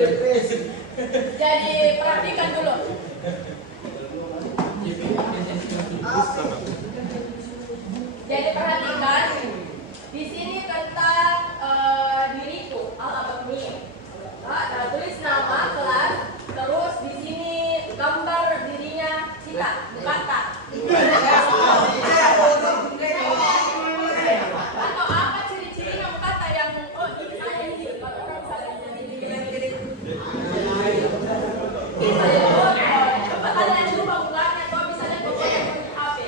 Jadi perhatikan dulu. Jadi perhatikan di sini tentang diriku al-abadmi. Tulis nama kelas, terus di sini gambar dirinya kita, kata. Atau apa ciri-cirinya kata yang oh ini saya ini kalau orang salah jadi coba kalian coba ulangnya kalau misalnya pokoknya HP.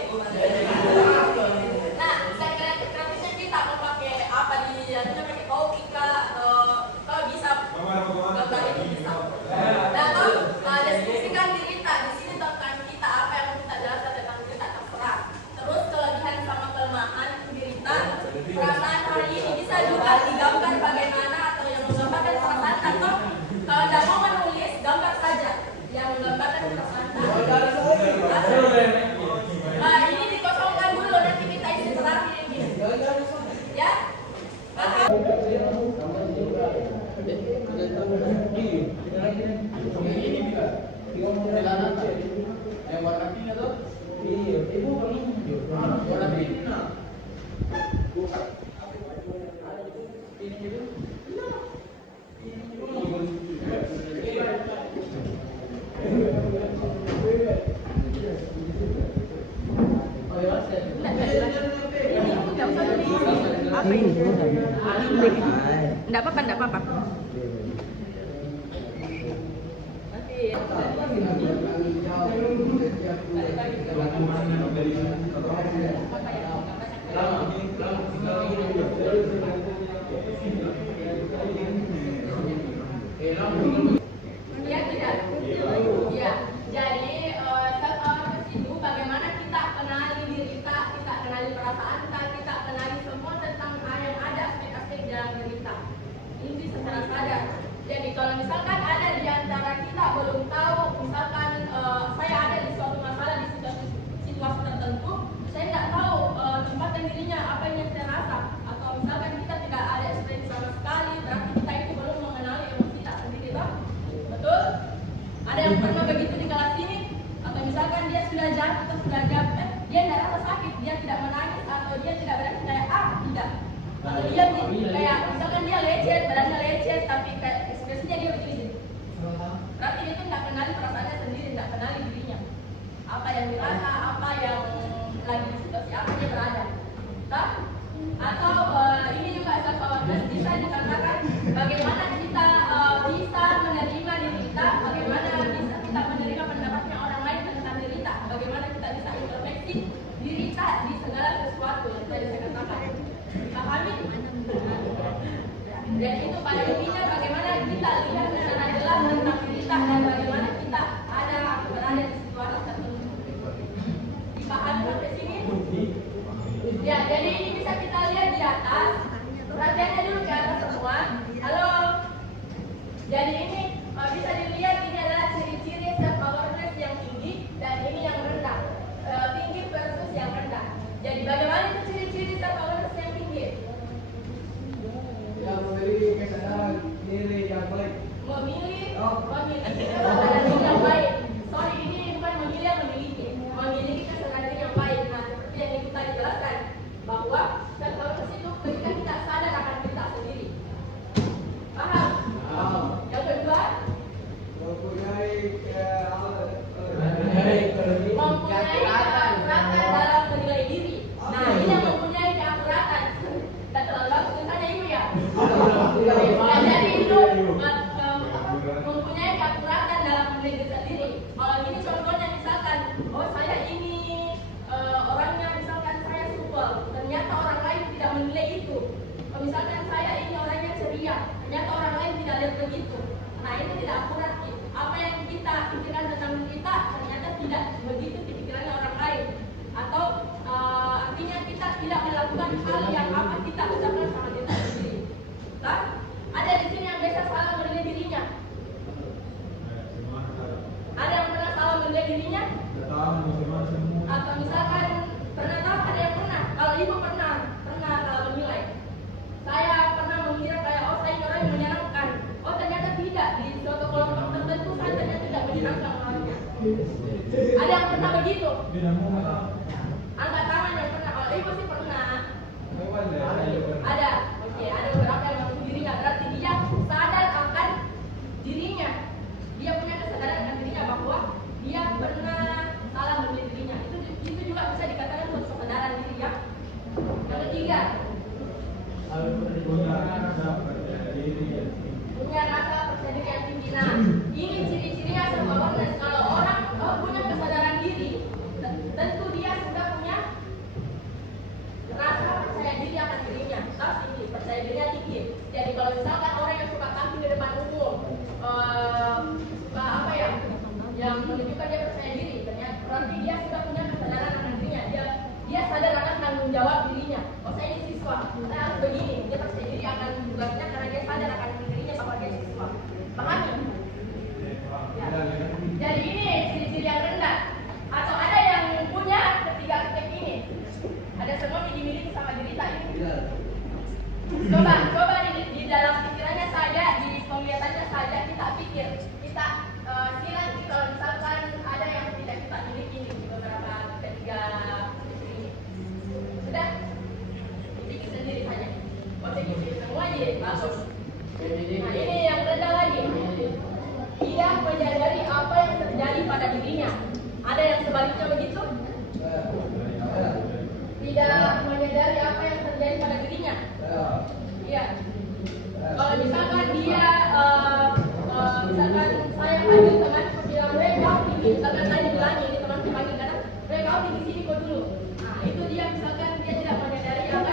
Nah, saya kreatifnya kita mau pakai apa di pakai Koika kalau bisa gambar ini bisa. Nah, kalau deskripsikan diri kita di sini tentang kita apa yang kita jelaskan tentang kita terserah. Terus kelebihan sama kelemahan diri kita, perasaan hari ini bisa juga digambar bagaimana atau yang menggambarkan perasaan atau kalau tidak mau menulis gambar saja yang menggambarkan perasaan. Nah, ini dikosongkan dulu nanti kita isi terakhir ini. Ya? Paham? Yang warna pink itu? Iya, ibu warna pink. Enggak apa-apa, enggak apa-apa. Ya tidak. Ya. Jadi self-awareness itu bagaimana kita kenali diri kita, kita kenali perasaan kita kenali semua tentang yang ada aspek-aspek dalam diri kita. Ini secara sadar. Jadi kalau misalkan ada di antara kita belum tahu, misalkan saya ada di suatu masalah di situasi tertentu, saya nggak tahu tempatnya dirinya apa yang saya rasa, atau misalkan kita tidak ada ekspresi sama sekali, berarti kita itu belum mengenali emosi kita sendiri, bang. Betul? Ada yang pernah begitu di kelas ini? Atau misalkan dia sudah jatuh atau sudah jatuh, dia tidak rasa sakit, dia tidak menangis atau dia tidak berarti kayak tidak. Atau dia kayak misalkan dia lecet, badannya lecet, tapi kayak ekspresinya dia begini. Berarti dia itu nggak kenali perasaannya sendiri, nggak kenali dirinya. Apa yang dirasa, apa yang lagi di situasi apa dia berada. Tak? Atau ini juga self-awareness bisa dikatakan bagaimana kita bisa menerima diri kita, bagaimana bisa kita menerima pendapatnya orang lain tentang diri kita, bagaimana kita bisa introspeksi diri kita di segala sesuatu yang tadi saya katakan. Pahami? Dan itu pada intinya bagaimana kita lihat secara jelas tentang diri kita dan bagaimana kita ada berada di situasi tertentu. Dipahami sampai sini? Ya, jadi ini bisa kita lihat di atas. Perhatiannya dulu ke atas semua. Halo. Jadi ini bisa dilihat ini adalah ciri-ciri self-awareness yang tinggi dan ini yang rendah. Tinggi versus yang rendah. Jadi bagaimana itu ciri-ciri self-awareness yang tinggi? Yang memiliki kesadaran diri yang baik. Memilih kesadaran diri yang baik. Sorry, ini bukan memilih yang memiliki. Memiliki kesadaran diri yang baik. Nah, seperti yang kita jelaskan bahwa self-awareness itu ketika kita sadar akan kita sendiri. Paham? Yang kedua, Mempunyai keakuratan dalam menilai diri. Nah, ini yang mempunyai keakuratan. Tidak terlalu bagus tanya ibu ya. Jadi itu mempunyai keakuratan dalam menilai diri sendiri. Kalau ini contohnya misalkan, oh saya ini orangnya misalkan saya supel, ternyata orang lain tidak menilai itu. Misalkan saya ini orangnya ceria, ternyata orang lain tidak lihat begitu. Nah ini tidak akurat. Apa yang kita pikirkan tentang kita ternyata tidak begitu pikirannya orang lain. Atau artinya kita tidak melakukan hal yang apa kita ucapkan sama diri sendiri. Kan? Ada di sini yang biasa salah menilai dirinya. Ada yang pernah salah menilai dirinya? Atau misalkan pernah tahu ada yang pernah? Kalau ibu pernah salah menilai. Saya pernah mengira kayak oh saya orang yang menyenangkan. Oh ternyata tidak. Di pernah begitu? Angkat tangan yang pernah. Oh, ibu pasti pernah. Ada. Oke, ada beberapa yang mengaku dirinya. Berarti dia sadar akan dirinya. Dia punya kesadaran akan dirinya bahwa dia pernah salah memilih dirinya. Itu juga bisa dikatakan suatu kesadaran diri ya. Yang ketiga, punya rasa percaya diri yang tinggi. Nah, ini ciri-cirinya sama orang. Kalau orang punya kesadaran diri, tentu dia sudah punya rasa percaya diri akan dirinya. Terus tinggi, percaya dirinya tinggi. Jadi kalau misalkan orang yang suka tampil di depan umum, suka apa ya, yang menunjukkan dia percaya diri, ternyata berarti dia sudah punya kesadaran akan dirinya. Dia sadar akan tanggung jawab dirinya. Oh, saya ini siswa, saya harus begini. Dia percaya diri akan tugasnya karena dia sadar akan dirinya sebagai siswa. Pahami? Ya. Jadi ini ciri-ciri yang rendah. Atau ada yang punya ketiga aspek ini. Ada semua dimiliki sama diri tak ini. Coba di dalam pikirannya saja, di penglihatannya saja kita pikir, kita silang kalau misalkan ada yang tidak kita miliki di beberapa ketiga ini. Sudah? Dipikir sendiri saja. Konsekuensi semua jadi bagus. Nah, ini yang rendah lagi. Tidak menyadari apa yang terjadi pada dirinya. Ada yang sebaliknya begitu? Tidak menyadari apa yang terjadi pada dirinya. Iya. Kalau misalkan dia, misalkan saya panggil teman, bilang kau tinggi, misalkan saya bilangnya ini teman saya panggil karena kau tinggi sini kau dulu. Nah itu dia misalkan dia tidak menyadari apa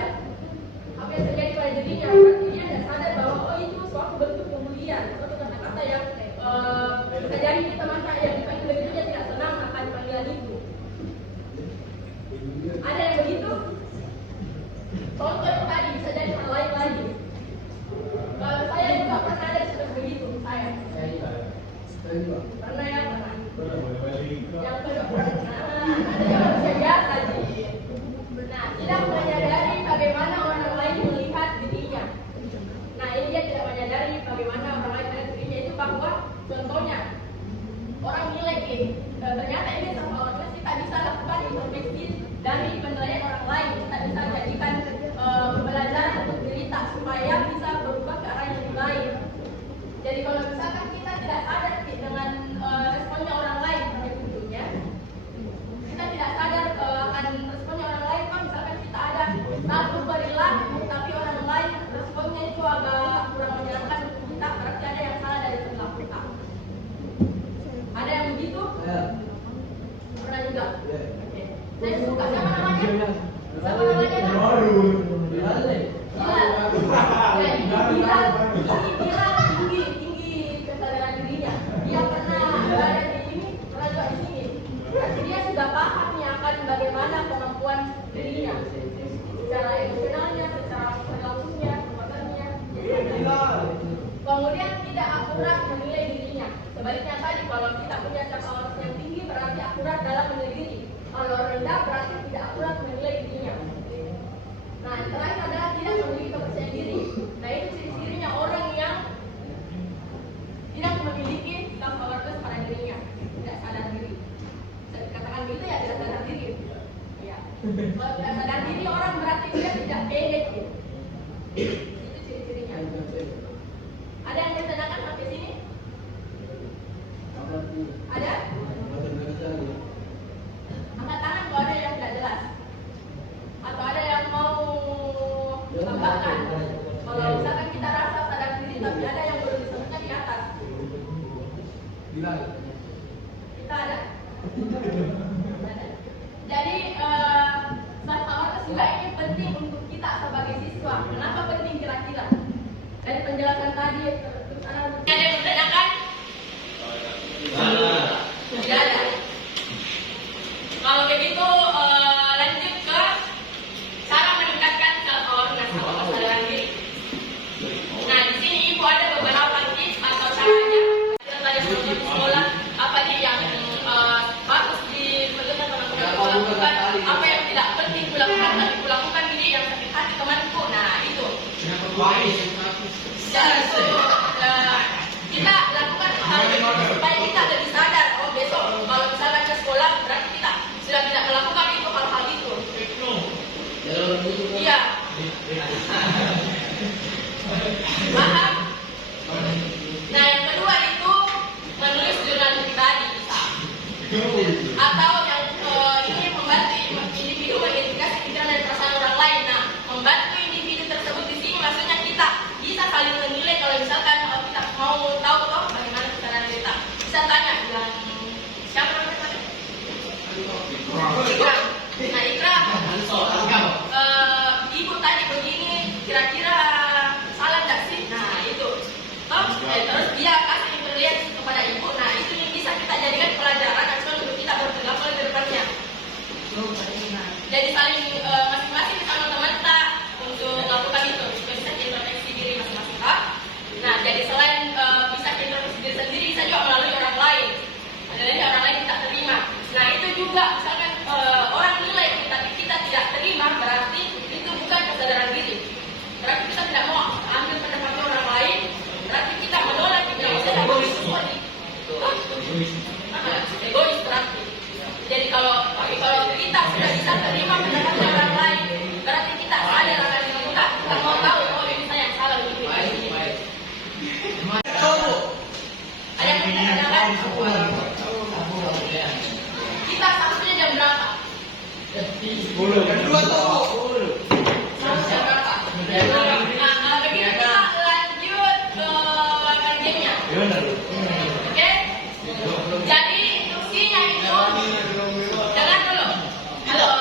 yang terjadi pada dirinya. Berarti dia tidak sadar bahwa oh itu suatu bentuk kemuliaan, suatu kata-kata yang terjadi di teman saya yang dipanggil begitu dia tidak senang akan panggilan itu. Ada yang begitu? Contoh yang tadi bisa jadi hal lain lagi. Kalau saya juga pernah ada seperti begitu, saya. Pernah ya, pernah. Yang kedua pernah, ada yang bisa biasa sih. Nah, tidak menyadari bagaimana orang lain melihat dirinya. Nah, ini dia tidak menyadari bagaimana orang lain melihat dirinya itu bahwa contohnya orang nilai ini, ternyata ini sama orang kita bisa lakukan introspeksi dari penilaian orang lain. Kita bisa jadikan pembelajaran untuk diri tak supaya bisa berubah ke arah yang lebih baik. Jadi kalau misalkan kita tidak sadar dengan responnya orang lain pada ujungnya, kita tidak sadar akan responnya orang lain. Kalau misalkan kita ada satu perilaku tapi orang lain responnya itu agak kurang menyenangkan untuk kita, berarti ada yang salah dari perilaku kita. Ada yang begitu? Pernah juga? Oke. Saya suka. Siapa namanya? Siapa namanya? Bilal. Tinggi kesadaran dirinya. Dia pernah berada di sini, pernah juga di sini. Berarti dia sudah paham nih akan bagaimana kemampuan dirinya, secara emosionalnya, secara perilakunya, perbuatannya. Kemudian tidak akurat menilai dirinya. Sebaliknya tadi, kalau kita punya self-awareness yang tinggi berarti akurat dalam menilai diri. Kalau rendah berarti tidak akurat menilai dirinya. Nah, yang terakhir adalah tidak memiliki kepercayaan diri. Nah, itu ciri-cirinya orang yang tidak memiliki self-awareness pada dirinya, tidak sadar diri. Bisa dikatakan begitu ya, tidak sadar diri. Ya. Kalau tidak sadar diri orang berarti dia tidak pede. Itu ciri-cirinya. Ada yang ditanyakan sampai sini? Ada? Angkat tangan kalau ada yang tidak jelas. Atau ada yang mau tambahkan. Kalau misalkan kita rasa sadar diri tapi ada yang belum disebutkan di atas. Kita ada? Jadi self-awareness juga ini penting untuk kita sebagai siswa. Kenapa penting kira-kira? Dari penjelasan tadi terus ada yang menanyakan? Tidak ada. Kalau begitu lanjut ke cara meningkatkan self-awareness atau kesadaran diri. Nah, di sini ibu ada beberapa tips atau caranya. Kita tadi belum di sekolah. Kita sabtunya jam berapa? 10. Jam 2 tuh. Sabtu jam berapa? Nah, kalau begitu kita lanjut ke makan gamenya. Oke? Jadi instruksinya itu, dengar dulu. Halo.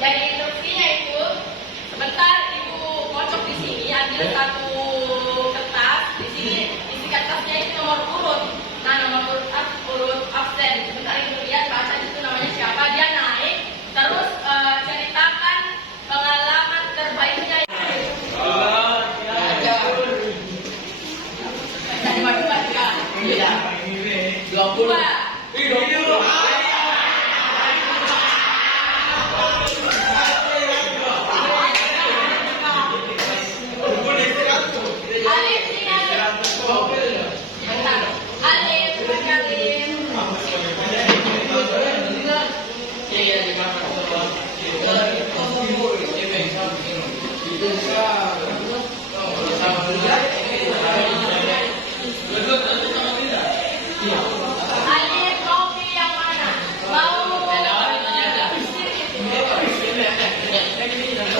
Jadi instruksinya itu, sebentar ibu kocok di sini, ambil satu kertas. Di sini isi kertasnya itu nomor urut. Nah, nomor urut absen. Sebentar ibu lihat baca itu namanya siapa. Dia naik, terus ceritakan pengalaman terbaiknya. Jadi madu baca. Iya. 20. Alif sini Alif. Bentar. Alif, baca Alif. Alif kopi yang mana?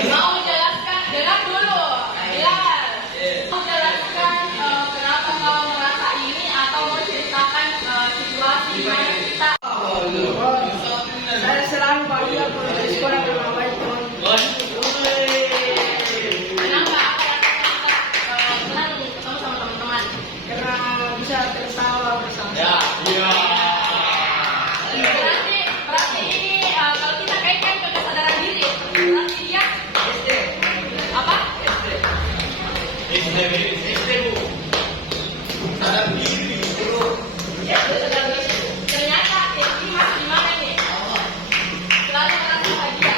Mau jelaskan, dengar dulu. Bilal. Mau jelaskan kenapa kau merasa ini atau mau ceritakan situasi di mana kita? Saya selalu bahagia kalau di sekolah dengan baik teman. Kenapa? Apa yang senang ketemu sama teman-teman? Karena bisa tertawa bersama. Berarti ini kalau kita kaitkan ke kesadaran diri, berarti dia apa? Ternyata ini masih di mana nih? Selalu merasa bahagia.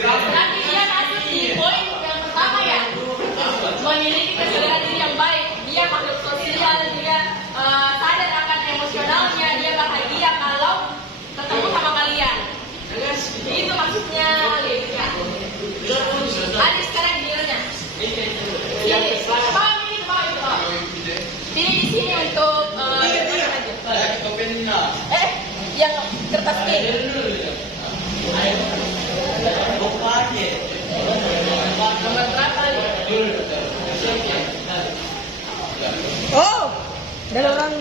Berarti dia masuk di poin yang pertama ya. Memiliki kesadaran diri yang baik. Dia makhluk sosial, dia sadar akan emosionalnya, dia bahagia kalau ketemu sama kalian. Itu maksudnya Alif ya. Alif sekarang gilirannya. Ini, bawa ini, bawa itu. Pilih di sini untuk yang kertas B. Nomor berapa? Oh, ada orang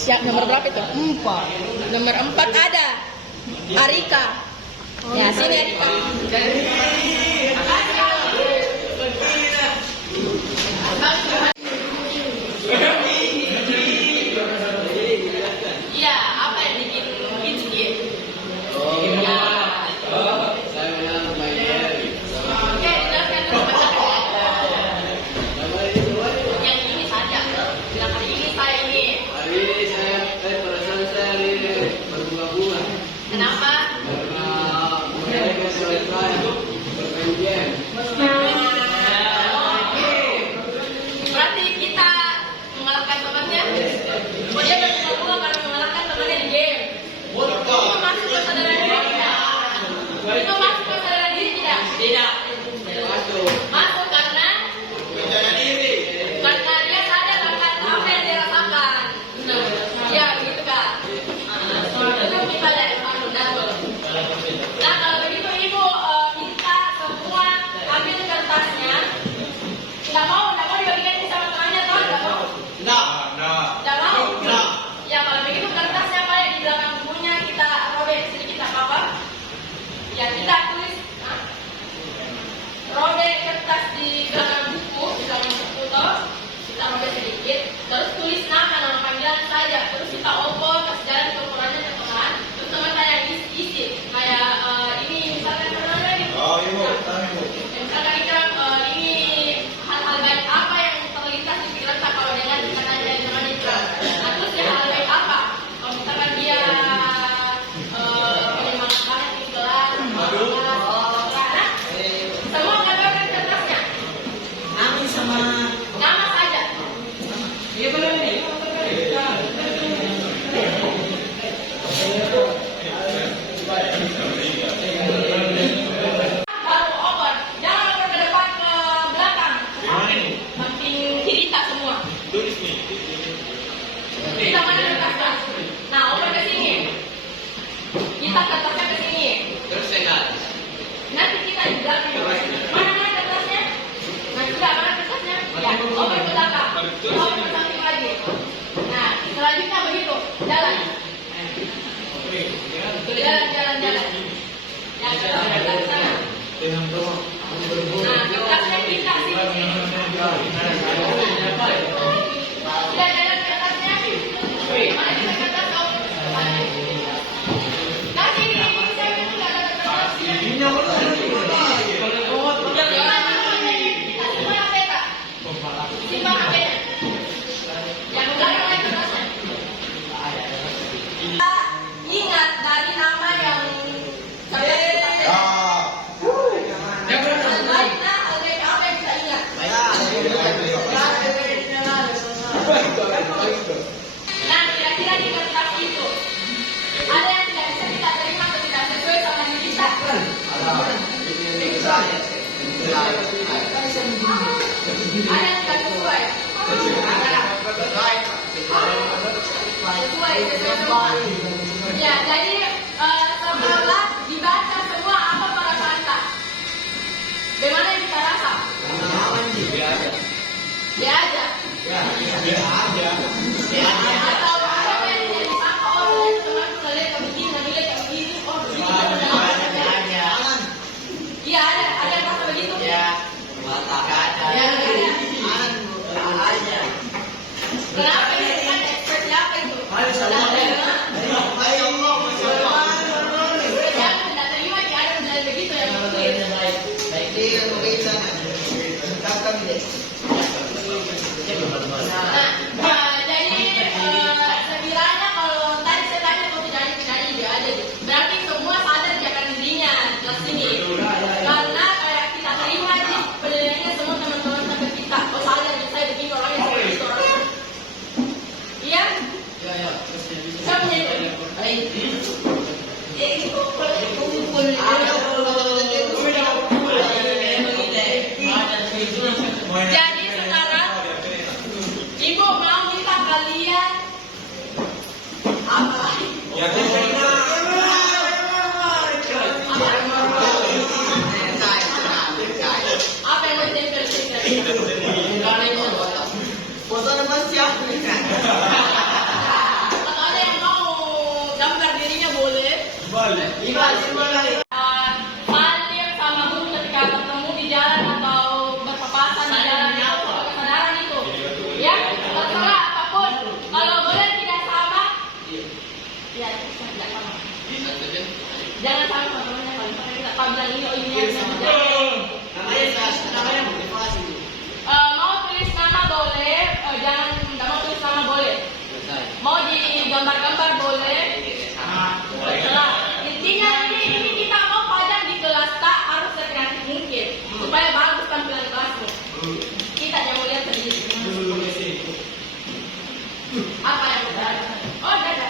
Siap, nomor berapa itu? 4. Nomor 4 ada Arika. Ya, sini Arika. Iya, apa yang bikin gitu dia? Ya. Oke, jelaskan dulu bacakan. Yang ini saja. Bilang hari ini saya ini. Kenapa? Berarti kita mengalahkan temannya. Oh, dia berbunga-bunga karena mengalahkan temannya di game. Itu masuk kesadaran diri tidak? Itu masuk kesadaran diri tidak? Tidak. Masuk karena dia sadar akan apa yang dia rasakan. Ya, begitu kan? Itu kita dari Darul. Nah, kalau begitu ibu minta semua ambil kertasnya. Tidak mau dibagikan sama temannya, toh? Tidak mau? Tidak mau? Ya, kalau begitu kertasnya apa yang di belakang bukunya kita robek sedikit, tak apa-apa. Ya, kita tulis. Robek kertas di belakang buku, di belakang buku toh. Kita robek sedikit, terus tulis nama panggilan saja. Terus kita oper, kasih jalan ke ukurannya ke teman. Terus teman tanya isi, kayak ini misalkan teman-teman gitu. Misalkan ini hal-hal baik apa yang terlintas di pikiran tak kalau dengan katanya dari teman itu. Nah, terus ya hal baik apa? Kalau misalkan dia penyemangat banget di kelas, semua gambarkan kertasnya. Kami sama Nama saja. dia belum ini. Tulis nih. Kita mana kertasnya? Nah, open ke sini. Kita kertasnya ke sini. Terus tekan. Nanti kita di belakang. Mana kertasnya? Nah, sudah mana kertasnya? Ya, open ke belakang. Open ke samping lagi. Nah, selanjutnya begitu. Jalan. Jalan. Ya, ke sana. Nah, kertasnya kita sini. Sudah jalan ke atasnya. Mana kita kertas kau? Nah, sini. Saya tidak ada kertas. Simpan HP-nya. Yang belakang lagi kertasnya. Ingat dari nama yang saya baiknya oleh apa yang kita ingat. Nah, kira-kira di kertas itu ada yang tidak bisa kita terima atau tidak sesuai sama diri kita. Ada yang tidak sesuai. Sesuai semua. Ya, jadi setelah dibaca semua apa perasaan kita? Bagaimana yang kita rasa? Dia aja. Atau ada yang tidak disangka, oh teman ngeliat kayak begini, oh begini. Iya ada yang rasa begitu. Kenapa ini kan ekspresi apa itu? Yang tidak terima ada yang begitu yang begitu. Jadi sekiranya kalau tadi saya tanya kalau tidak dia ada, berarti semua sadar dia akan dirinya jelas ini. Karena kayak kita terima aja penilaiannya semua teman-teman sampai kita. Oh sadar saya begini orangnya seperti itu orangnya. Iya? Saya punya itu. Jadi sekarang Ibu mau minta kalian apa? Apa yang mau ditempel Atau ada yang mau gambar dirinya boleh? Paling sama guru ketika bertemu di jalan atau berpapasan di jalan itu kesadaran itu. Ya, terserah apapun. Kalau boleh tidak sama, ya tidak sama. Jangan sama teman-temannya paling sampai kita bilang ini oh ini mau tulis nama boleh, jangan tidak mau tulis nama boleh. Mau digambar-gambar boleh. Terserah. Intinya ini kita mau pajang di kelas tak harus sekreatif mungkin supaya bagus tampilan kelasmu. Kita jangan lihat sendiri. Apa yang benar? Oh, ada.